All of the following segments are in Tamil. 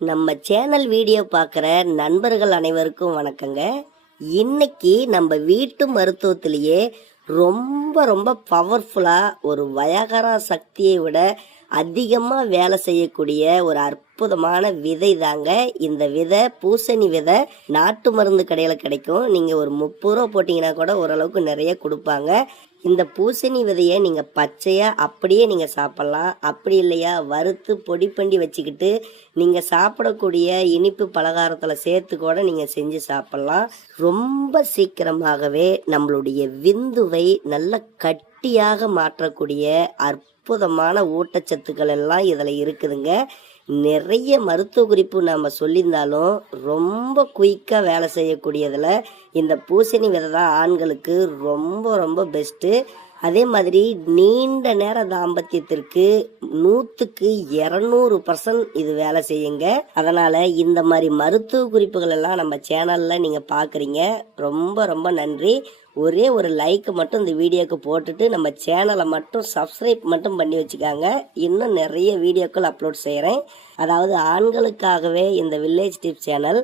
நம்ம சேனல் வீடியோ பார்க்குற நண்பர்கள் அனைவருக்கும் வணக்கங்க. இன்னைக்கு நம்ம வீட்டு மருத்துவத்திலேயே ரொம்ப ரொம்ப பவர்ஃபுல்லாக ஒரு வயகரா சக்தியை விட அதிகமாக வேலை செய்யக்கூடிய ஒரு அற்புதமான விதை தாங்க. இந்த விதை பூசணி விதை நாட்டு மருந்து கடையில் கிடைக்கும். நீங்கள் ஒரு முப்பது ரூபா போட்டிங்கன்னா கூட ஓரளவுக்கு நிறைய கொடுப்பாங்க. இந்த பூசணி விதையை நீங்கள் பச்சையாக அப்படியே நீங்கள் சாப்பிட்லாம். அப்படி இல்லையா? வறுத்து பொடி பண்ணி வச்சுக்கிட்டு நீங்கள் சாப்பிடக்கூடிய இனிப்பு பலகாரத்தில் சேர்த்து கூட நீங்கள் செஞ்சு சாப்பிட்லாம். ரொம்ப சீக்கிரமாகவே நம்மளுடைய விந்துவை நல்ல கட்டியாக மாற்றக்கூடிய அற்புதமான ஊட்டச்சத்துக்கள் எல்லாம் இதில் இருக்குதுங்க. நிறைய மருத்துவ குறிப்பு நம்ம சொல்லியிருந்தாலும் ரொம்ப குயிக்காக வேலை செய்யக்கூடியதில் இந்த பூசணி விதை தான் ஆண்களுக்கு ரொம்ப ரொம்ப பெஸ்ட்டு அதே மாதிரி நீண்ட நேர தாம்பத்தியத்திற்கு நூற்றுக்கு இரநூறு பர்சன்ட் இது வேலை செய்யுங்க. அதனால் இந்த மாதிரி மருத்துவ குறிப்புகள் எல்லாம் நம்ம சேனலில் நீங்கள் பார்க்குறீங்க ரொம்ப ரொம்ப நன்றி. ஒரே ஒரு லைக் மட்டும் இந்த வீடியோக்கு போட்டுட்டு நம்ம சேனலை மட்டும் சப்ஸ்கிரைப் மட்டும் பண்ணி வச்சுக்காங்க. இன்னும் நிறைய வீடியோக்கள் அப்லோட் செய்கிறேன் அதாவது ஆண்களுக்காகவே இந்த வில்லேஜ் டிப்ஸ் சேனல்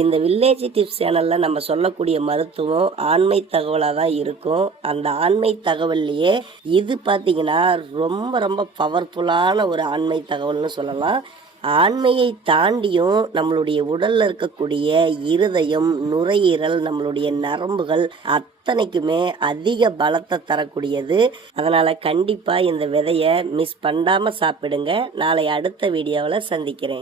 இந்த வில்லேஜ் டிப்ஸ் சேனலில் நம்ம சொல்லக்கூடிய மருத்துவம் ஆண்மை தகவலாக தான் இருக்கும். அந்த ஆண்மை தகவல்லையே இது பார்த்தீங்கன்னா ரொம்ப ரொம்ப பவர்ஃபுல்லான ஒரு ஆண்மை தகவல்னு சொல்லலாம். ஆண்மையை தாண்டியும் நம்மளுடைய உடல்ல இருக்கக்கூடிய இருதயம் நுரையீரல் நம்மளுடைய நரம்புகள் அத்தனைக்குமே அதிக பலத்தை தரக்கூடியது. அதனால கண்டிப்பா இந்த விதைய மிஸ் பண்ணாம சாப்பிடுங்க. நாளை அடுத்த வீடியோவில் சந்திக்கிறேன்.